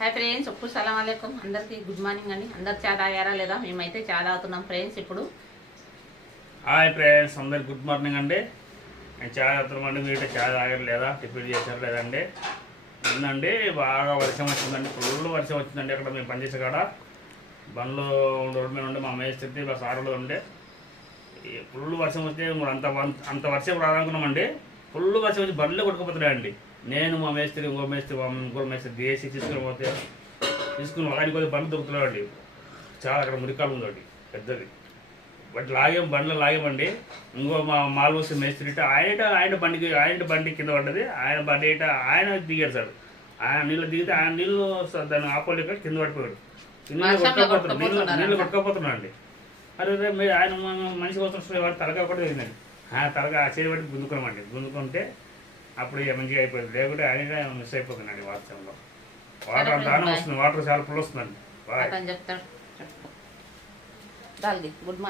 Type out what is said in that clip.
Hi friends, ఇప్పుడు సలాం అలైకుం అందరికీ గుడ్ మార్నింగ్ అండి. అందరు చా తాగారా లేదా? మేమైతే చా తాగుతున్నాం ఫ్రెండ్స్. ఇప్పుడు హాయ్ ఫ్రెండ్స్, అందరికి గుడ్ మార్నింగ్ అండి. నేను చా తాగుతున్నామండి. మీరు చా తాగారు లేదా? టిఫిన్ చేశారు లేదండి? ఉందండి, బాగా వర్షం వచ్చిందండి. ఫుల్ వర్షం వచ్చిందండి. అక్కడ మేము పనిచేసే కాడ బండ్లు రోడ్డు మీద ఉండే మా మేస్త్రి మా సారులు ఉండే ఫుల్ వర్షం వస్తే అంత వర్షం రాదనుకున్నామండి. ఫుల్ వర్షం వచ్చి బండ్లు కొట్టుకుపోతున్నాయండి. నేను మా మేస్త్రి ఇంకో మేస్త్రి దేశీ తీసుకుని వాడికి కొద్దిగా బండ్లు దొరుకుతున్నాయండి. చాలా అక్కడ మురికాలు ఉందండి పెద్దది. బట్ బండ్లు లాగేమండి. ఇంకో మా మాల్వసి మేస్త్రి ఆయన బండి కింద పడ్డది. ఆయన బండి ఆయన దిగాడు సార్. ఆయన నీళ్ళు దిగితే ఆయన నీళ్ళు దాన్ని ఆపోలేక కింద పడిపోయాడు. నీళ్ళు కొట్టుకోపోతున్నాడు అండి. అరే మీరు ఆయన మనిషి కోసం వాడు తలగా కూడా తిరిగిందండి. తలగా చేతి పట్టి గుంజుకున్నామండి. గుంజుకుంటే అప్పుడు మంచిగా అయిపోయింది. లేకుంటే ఆయన మిస్ అయిపోతుందండి. వాస్తవంలో వాటర్ అంతానే వస్తుంది. వాటర్ చాలా ఫుల్ వస్తుందండి. చెప్తాడు. Good morning.